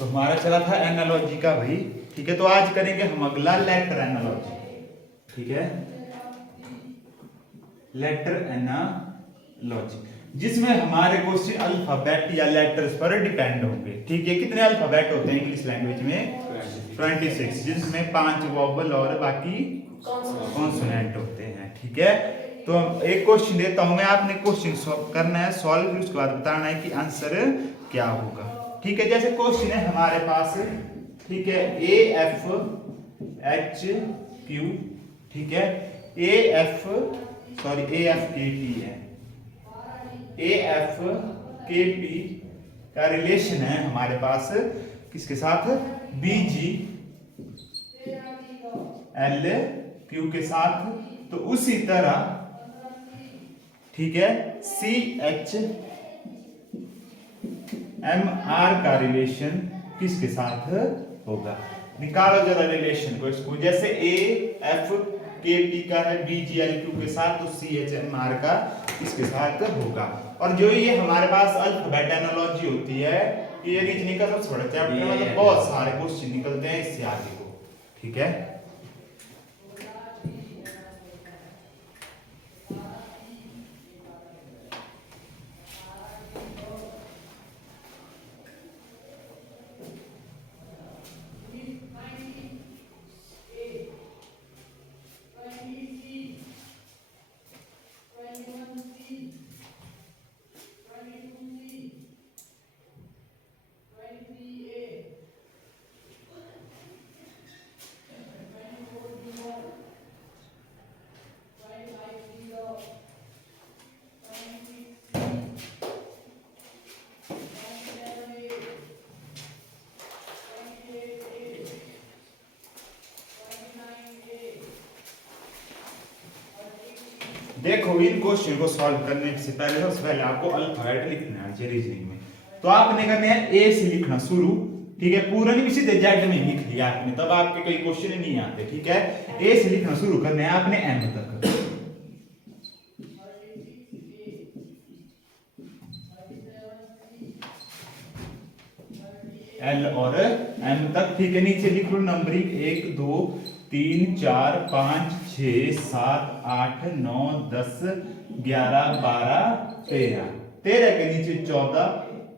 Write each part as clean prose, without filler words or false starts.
तो हमारा चला था एनालॉजी का भाई, ठीक है। तो आज करेंगे हम अगला लेटर एनालॉजी, ठीक है, लेटर एनालॉजी, जिसमें हमारे क्वेश्चन अल्फाबेट या लेटर्स पर डिपेंड होंगे, ठीक है। कितने अल्फाबेट होते हैं इंग्लिश लैंग्वेज में? 26, जिसमें 5 वोवल और बाकी कॉन्सोनेंट होते हैं, ठीक है। तो एक क्वेश्चन देता हूं मैं, आपने क्वेश्चन सॉल्व करना है, सॉल्व उसके बाद बताना है कि आंसर क्या होगा, ठीक है। जैसे क्वेश्चन है हमारे पास, ठीक है, ए एफ एच क्यू, ठीक है, ए एफ के पी है, ए एफ के पी का रिलेशन है हमारे पास किसके साथ? बी जी एल क्यू के साथ। तो उसी तरह, ठीक है, सी एच एम आर का रिलेशन किसके साथ होगा? निकालो जरा रिलेशन को इसको। जैसे ए एफ के पी का है बी जी एल क्यू के साथ, तो सी एच एम आर का इसके साथ होगा। और जो ये हमारे पास अल्फाबेट एनालॉजी होती है, ये रीजनिंग का सबसे बड़ा चैप्टर, मतलब बहुत सारे क्वेश्चन निकलते हैं इससे आगे को, ठीक है। देखो, इन क्वेश्चन को सॉल्व करने से पहले सबसे पहले आपको अल्फाबेट लिखना है रीजनिंग में। तो आपने करना है ए से लिखना शुरू, ठीक है, पूरा नहीं, सीधे जेड में लिख लिया आपने, तब आपके कई क्वेश्चन नहीं आते, ठीक है। ए से लिखना शुरू करना है आपने एम तक, एल और एम तक, ठीक है। नीचे लिख लो नंबरिंग 1 2 3 4 5 6 7 8 9 10 11 12 13, 13 के नीचे 14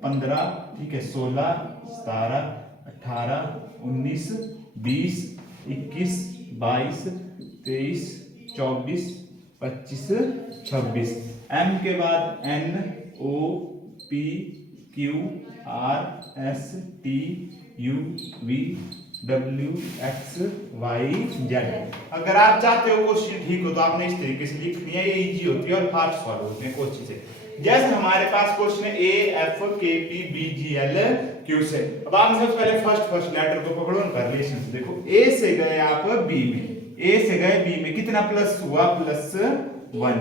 15, ठीक है, 16 17 18 19 20 21 22 23 24 25 26। एम के बाद N O P Q R S T U V W X Y Z. अगर आप चाहते हो क्वेश्चन ठीक हो तो आपने इस तरीके से लिखनी है, ये इजी होती है और फास्ट सॉल्व होते हैं क्वेश्चन से। जैसे हमारे पास क्वेश्चन है A F K P B G L Q से। अब आप सबसे पहले फर्स्ट लेटर को पकड़ो, उनका रिलेशन देखो। ए से गए आप बी में, ए से गए बी में, कितना प्लस हुआ? +1,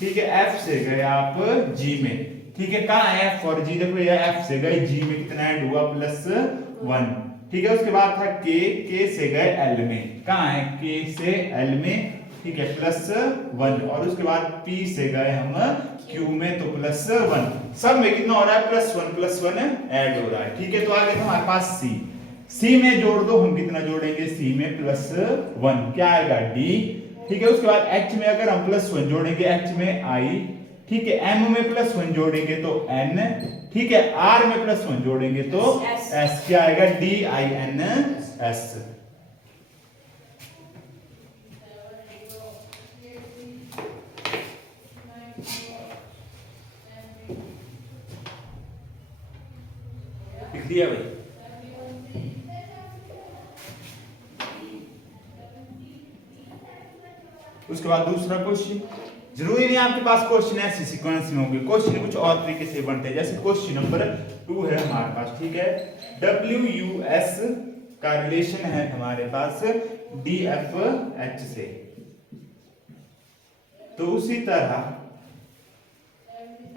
ठीक है। एफ से गए आप जी में, ठीक है, कहां है एफ और जी? देखो ये एफ से गए जी में, कितना ऐड हुआ? +1, ठीक है। उसके बाद था के से गए एल में, कहां है? के से एल में, ठीक है, +1। और उसके बाद पी से गए हम क्यू में, तो +1। सब में कितना हो रहा है? +1 ऐड हो रहा है, ठीक है। तो आगे हमारे पास सी में जोड़ दो, हम कितना जोड़ेंगे? सी में +1, क्या आएगा? डी, ठीक है। उसके बाद एच में अगर हम +1 जोड़ेंगे, एच में आई, ठीक है, एम में +1 जोड़ेंगे तो एन, ठीक है, आर में +1 जोड़ेंगे तो एस, क्या आएगा? D I N S. लिख दिया भाई? उसके बाद दूसरा क्वेश्चन, जरूरी नहीं आपके पास क्वेश्चन ऐसे सीक्वेंस में होंगे, क्वेश्चन कुछ और तरीके से बनते हैं। जैसे क्वेश्चन नंबर 2 है हमारे पास, ठीक है, डब्ल्यू यू एस का रिलेशन है हमारे पास डी एफ एच से। तो उसी तरह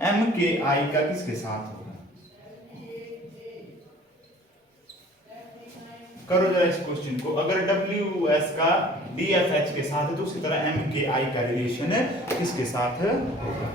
एम के आई का किसके साथ होगा? करो जरा इस क्वेश्चन को। अगर डब्ल्यू एस का डी एफ एच के साथ है, तो उसी तरह एम के आई का रिलेशन किसके साथ होगा?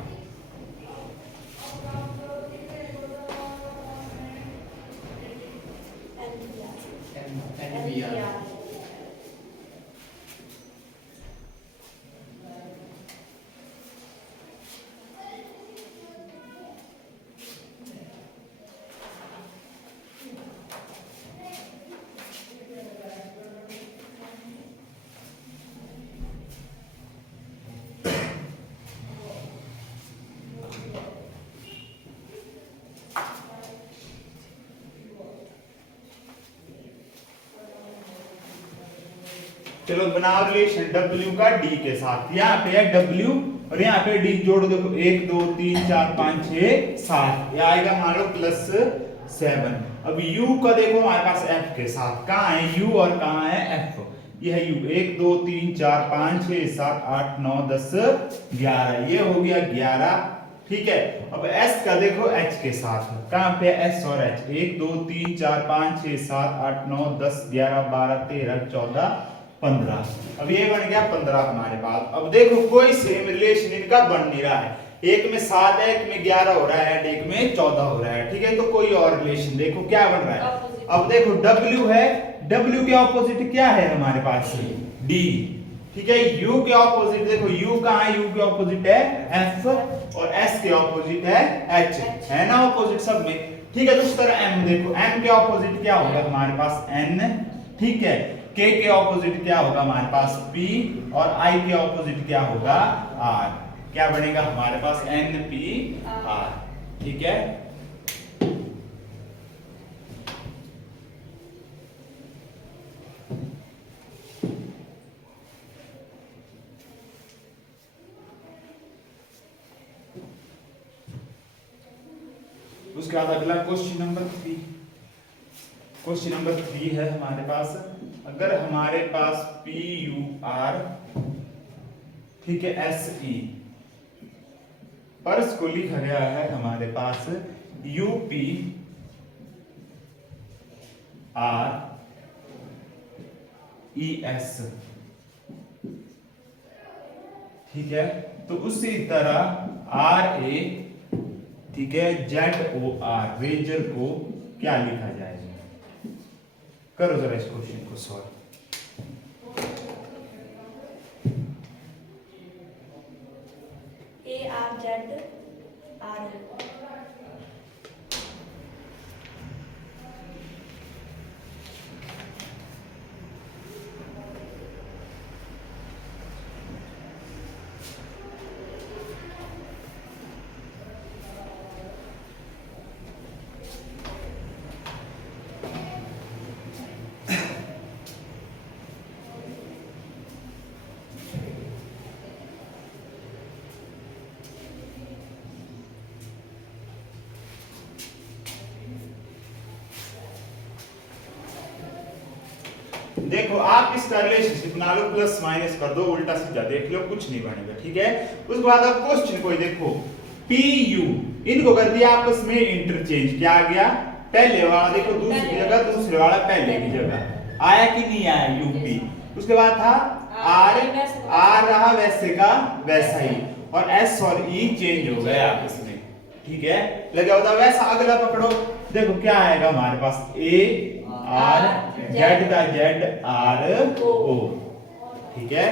चलो बनाओ रिलेशन W का D के साथ। यहाँ पे है W और यहाँ पे D जोड़ो, देखो 1 2 3 4 5 6 7, ये आएगा मान लो +7। अब U का देखो हमारे पास F के साथ, कहाँ है U और कहाँ है F, ये है U। 1 2 3 4 5 6 7 8 9 10 11, ये हो गया 11, ठीक है। अब S का देखो H के साथ, कहाँ पे S और H, 1 2 3 4 5 6 7 8 9 10 11 12 13 14 15, अब ये बन गया 15 हमारे पास। अब देखो कोई सेम रिलेशन इनका बन नहीं रहा है, एक में 7 है, एक में 11 हो रहा है, एक में 14 हो रहा है, ठीक है। तो कोई और रिलेशन देखो क्या बन रहा है। अब देखो W है, W के ऑपोजिट क्या है हमारे पास, D, ठीक है। U के ऑपोजिट देखो, U कहाँ है, U के ऑपोजिट है F और S के ऑपोजिट है H, है ना ऑपोजिट सब में, ठीक है। तो उस तरह M देखो, M के ऑपोजिट क्या होगा हमारे पास N, ठीक है। K के ऑपोजिट क्या होगा हमारे पास P और I के ऑपोजिट क्या होगा R, क्या बनेगा हमारे पास NPR, ठीक है। उसके बाद अगला क्वेश्चन नंबर 3, क्वेश्चन नंबर 3 है हमारे पास, अगर हमारे पास PUR, ठीक है, SE पर इसको लिखा गया है हमारे पास UPR, ES, ठीक है। तो उसी तरह RA, ठीक है, ZOR, रेजर को क्या लिखा जाएगा, करो जरा इस क्वेश्चन को सॉल्व। ARZR, देखो आप इसका रिलेशनशिप बना लो, प्लस माइनस कर दो, उल्टा सीधा देख लो, कुछ नहीं बनेगा, ठीक है। उसके बाद अब क्वेश्चन को देखो, PU इनको कर दिया आपस में इंटरचेंज, क्या आ गया, पहले वाला देखो दूसरी जगह, दूसरे वाला पहले की जगह, आया कि नहीं आया UP। उसके बाद था R रहा वैसे का वैसा ही, और S और E चेंज हो गए आपस में, ठीक है। लगे होता वैसा, अगला पकड़ो, देखो क्या आएगा हमारे पास, AR, Z का ZRO, ठीक है।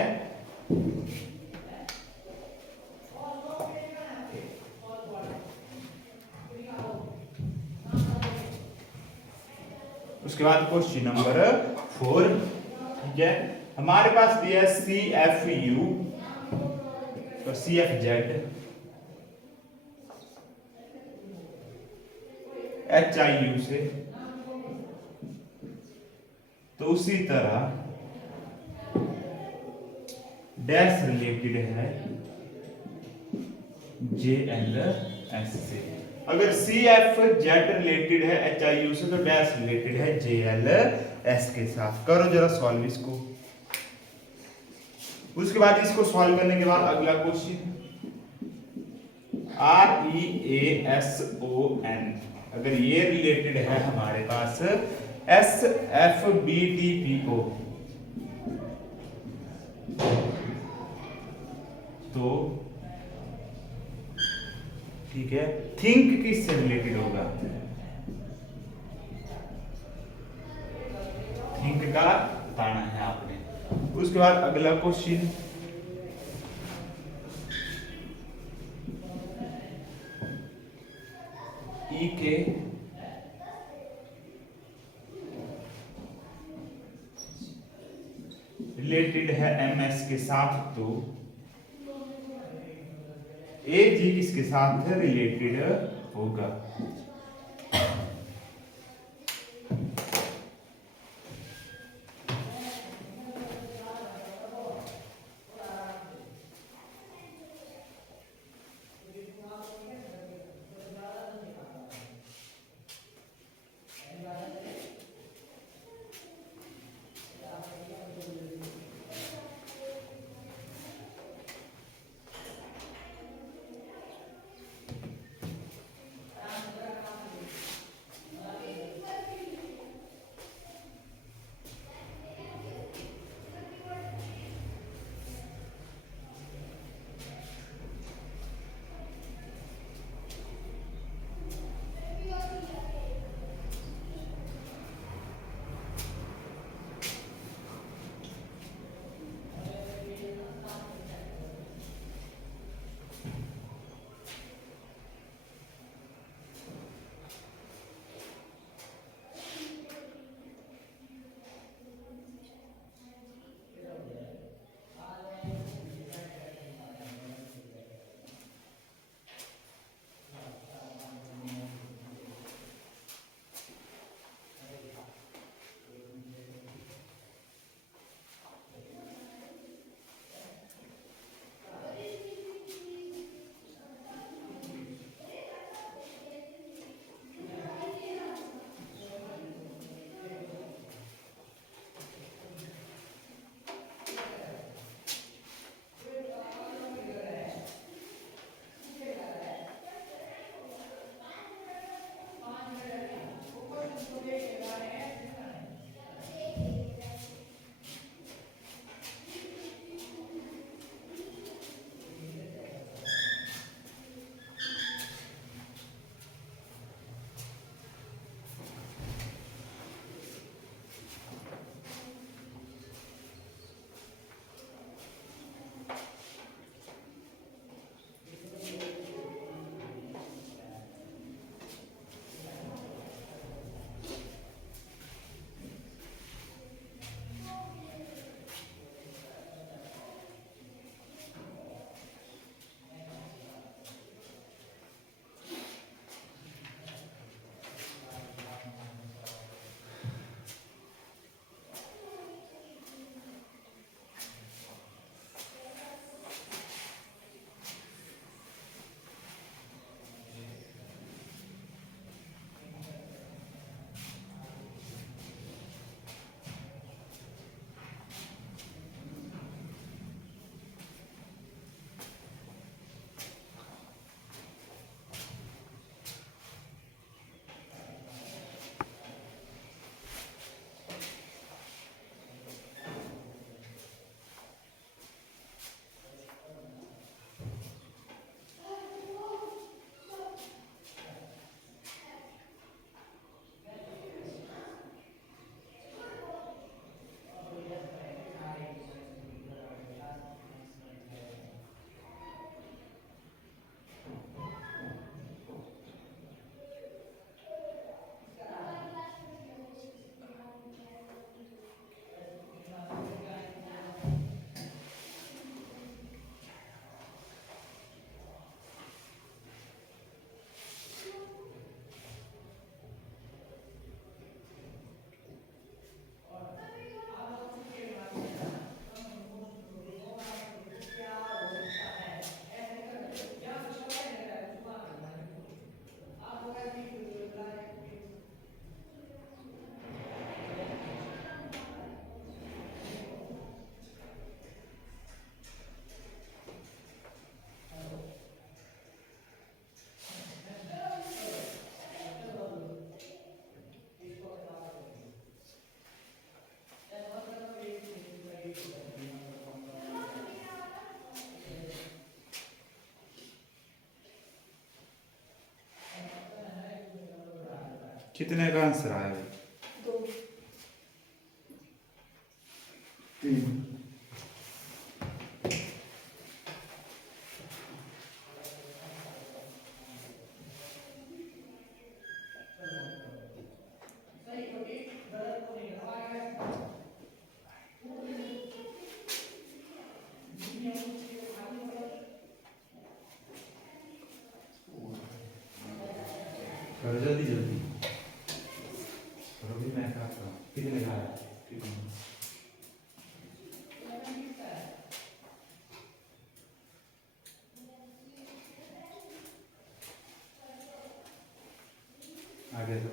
उसके बाद क्वेश्चन नंबर 4, ठीक है। हमारे पास दिया है CFU और CFZ, HIU से, तो उसी तरह डैश रिलेटेड है JLS से। अगर CFZ रिलेटेड है HIU से, तो डैश रिलेटेड है JLS के साथ। करो जरा सॉल्व इसको। उसके बाद इसको सॉल्व करने के बाद अगला क्वेश्चन, REASON, अगर ये रिलेटेड है हमारे पास SFBTPO, तो ठीक है, थिंक किससे रिलेटेड होगा, थिंक का उसके बाद अगला क्वेश्चन, ई के रिलेटेड है एम एस के साथ, तो ए जी किसके साथ रिलेटेड होगा? कितने का आंसर आया? 2 3। जल्दी जल्दी भी मैं खाता हूँ कितने खा रहा है आगे तो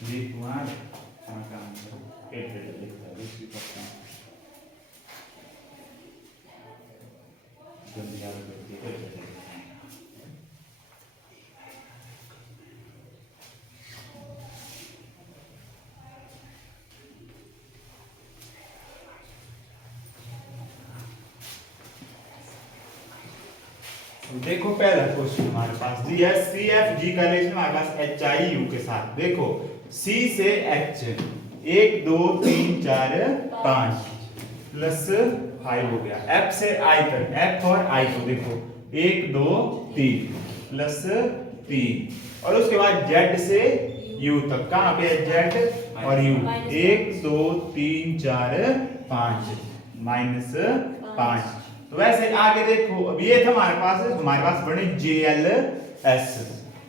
दिलीप कुमार काम लिखता है दूसरी पक्का जल्दी आगे करके देखो पहला क्वेश्चन हमारे पास जी है सी एफ जी का रिलेशन हमारे पास एच आई यू के साथ देखो सी से एच 1 2 3 4 5 प्लस 5 हो गया एफ से आई तक एफ और आई को देखो 1 2 3 प्लस 3 और उसके बाद जेड से यू तक कहां पे जेड और यू 1 2 3 4 5 माइनस 5 तो वैसे आगे देखो अब ये था हमारे पास बने JLS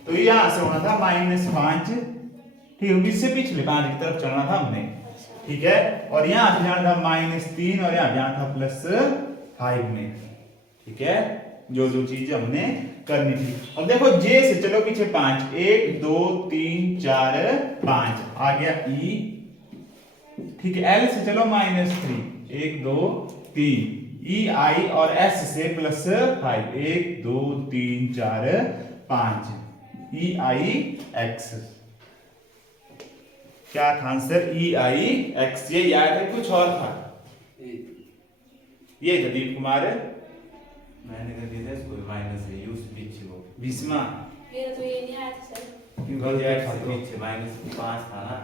तो यहां से होना था -5 ठीक है इससे पिछले 5 की तरफ चलना था हमने ठीक है और यहां से जाना था -3 और यहां जाना था +5 में ठीक है जो जो चीजें हमने करनी थी अब देखो J से चलो पीछे 5 1 2 3 4 5 आ गया E ठीक है L से चलो -3 1 2 3 ई आई और एस से +5 1 2 3 4 5 ई आई एक्स क्या था आंसर ई आई एक्स ये याद है कुछ और था ये दीप कुमार मैंने कर दिया था इसको माइनस है यूज पीछे वो बीसवा मेरा तो ये नहीं आया था सर क्योंकि ये था पीछे -5 था ना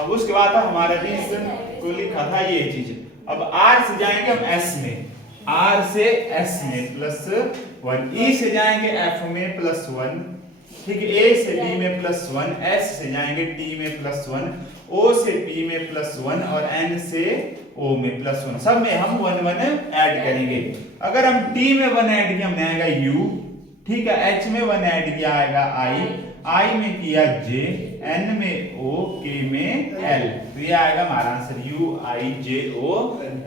अब उसके बाद हमारे रीजन को लिखा था ये चीज अब R से जाएंगे हम S में R से S में +1 E से जाएंगे F में +1 ठीक है A से D में +1 S से जाएंगे T में +1 O से P में +1 और N से O में +1 सब में हम 1 1 ऐड करेंगे अगर हम T में 1 ऐड किया हमने आएगा U ठीक है H में 1 ऐड किया आएगा I में किया J N में O K में L तो ये आएगा हमारा answer U I J O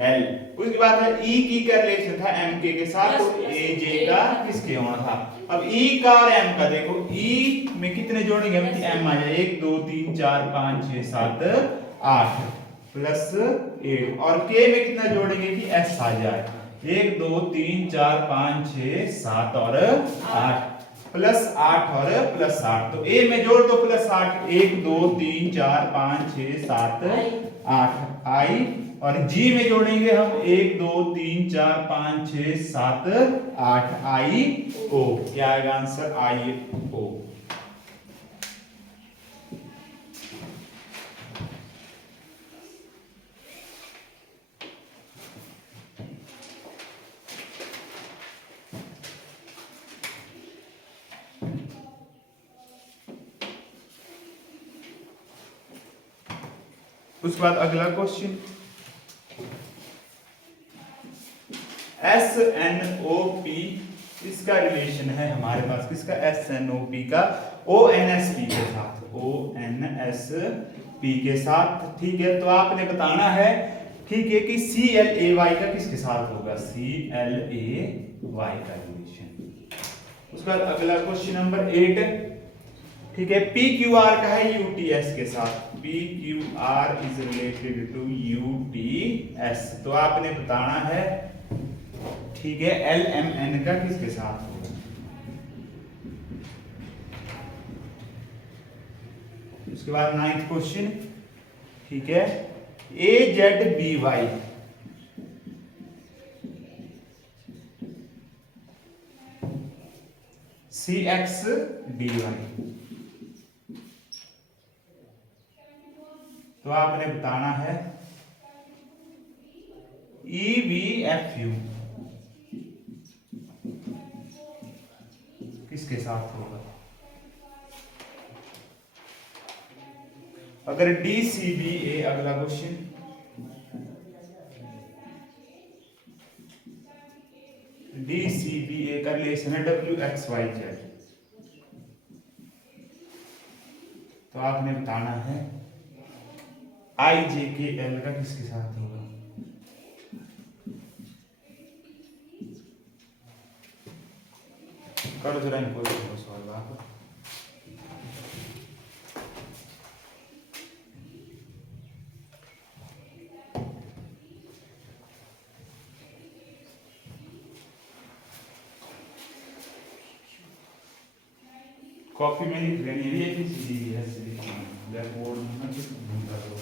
L उसके बाद E की का रिलेशन था M K के साथ तो A J का किसके होना था अब E का और M का देखो E में कितने जोड़ेंगे हम M आ जाए 1 2 3 4 5 6 7 8 +8 और K में कितना जोड़ेंगे कि S आ जाए 1 2 3 4 5 6 7 और 8 +8 और +8 तो A में जोड़ दो +8 1 2 3 4 5 6 7 8 I और G में जोड़ेंगे हम 1 2 3 4 5 6 7 8 I O क्या आएगा आंसर I O उसके बाद अगला क्वेश्चन SNOP इसका रिलेशन है हमारे पास किसका SNOP का ONSP के साथ ONSP के साथ ठीक है तो आपने बताना है ठीक है कि CLAY का किसके साथ होगा CLAY का रिलेशन उसके बाद अगला क्वेश्चन नंबर 8 ठीक है PQR का है UTS के साथ PQR is related to UTS तो आपने बताना है ठीक है LMN का किसके साथ होगा उसके बाद 9th क्वेश्चन ठीक है AZBY CXDY तो आपने बताना है EVFU किसके साथ होगा अगर DCBA अगला क्वेश्चन DCBA का रिलेशन है WXYZ तो आपने बताना है आई जे के एल का किसके साथ होगा। करो जरा इनको सवाल आप। कॉपी में लिख लेनी है, ये भी सीधी है, ऐसे लिखना है ब्लैक बोर्ड में कुछ ढूंढा दो।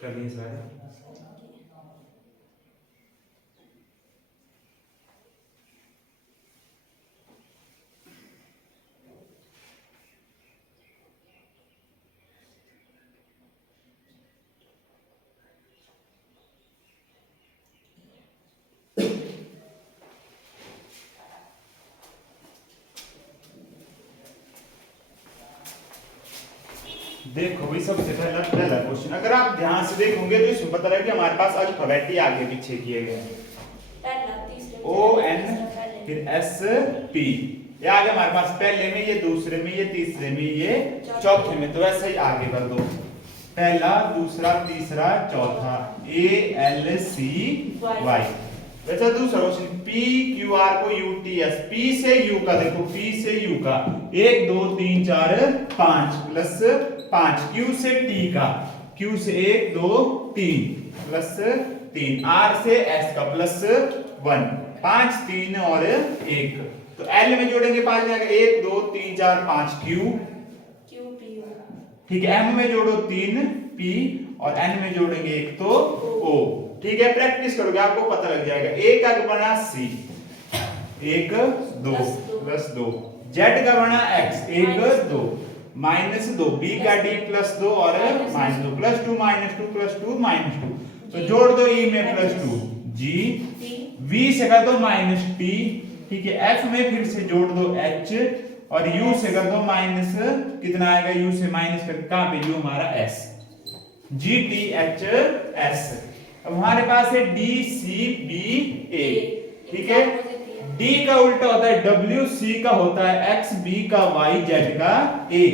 कर लिए सारे। देखो भाई सबसे पहला पहला क्वेश्चन, अगर आप ध्यान से देखोगे तो इसमें पता लगेगा कि हमारे पास अल्फाबेट ही आगे पीछे किए गए हैं। पहला तीसरा ओ एन फिर एस पी, ये आगे हमारे पास पहले में, ये दूसरे में, ये तीसरे में, ये चौथे में, तो ऐसे ही आगे कर दो। पहला दूसरा तीसरा चौथा ए एल सी वाई। वैसे दूसरा क्वेश्चन पी क्यू आर को यू टी एस, पी से यू का देखो, पी से यू का 1 2 3 4 5 प्लस 5, क्यू से टी का, क्यू से 1 2 3 प्लस 3, आर से एस का प्लस 1, 5 3 और 1, तो एल में जोड़ेंगे 5 जाएगा, 1 2 3 4 5 क्यू क्यू पी ठीक है, m में जोड़ो 3 p और n में जोड़ेंगे 1 तो o। ठीक है, प्रैक्टिस करोगे आपको पता लग जाएगा। a का बना c 1 2 प्लस 2, z का बना x 1 2 माइनस 2, b का d प्लस 2 और minus 2, plus 2 minus 2 plus 2 minus 2, तो जोड़ दो e में प्लस 2 g, v से कर दो माइनस t। ठीक है, f में फिर से जोड़ दो h और u से कर दो माइनस, कितना आएगा u से माइनस कर, कहां पे u हमारा s, g t h s। अब हमारे पास है d c b a। ठीक है, d का उल्टा होता है w, c का होता है x, b का y, z का a।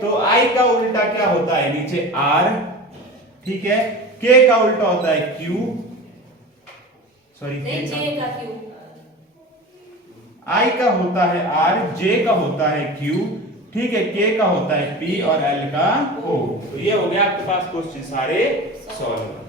तो i का उल्टा क्या होता है नीचे r। ठीक है, k का उल्टा होता है q, सॉरी I का होता है R, J का होता है Q, ठीक है, K का होता है P और L का O। तो ये हो गया आपके पास क्वेश्चन सारे सॉल्व।